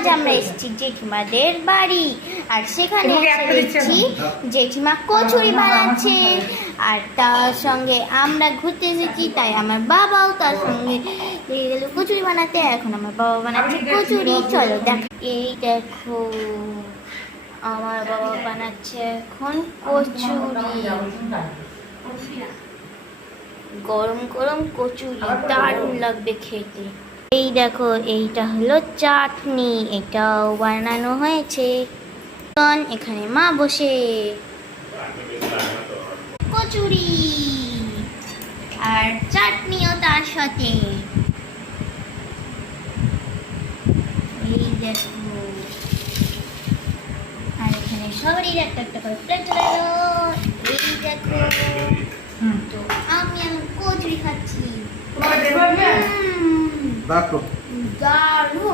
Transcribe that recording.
আজ আমরা এসেছি জেঠিমাদের বাড়ি, আর সেখানে এসে দেখছি জেঠিমা কচুরি বানাচ্ছে, আর তার সঙ্গে আমরা ঘুরতে এসেছি, তাই আমার বাবাও তার সঙ্গে গেল কচুরি বানাতে। এখন আমার বাবা বানাচ্ছে কচুরি, চলো দেখ। এই দেখো আমার বাবা বানাচ্ছে এখন কচুরি, গরম গরম কচুরি, দারুণ লাগবে খেতে। এই দেখো এইটা হলো চাটনি, এটাও বানানো হয়েছে। এখানে মা বসে কচুরি আর চাটনিও তার সাথে। এই দেখো, আর এখানে সবারই একটা একটা করে প্লেট চলে গেল। এই দেখো, তো আমি এখন কচুরি খাচ্ছি, দারুণ।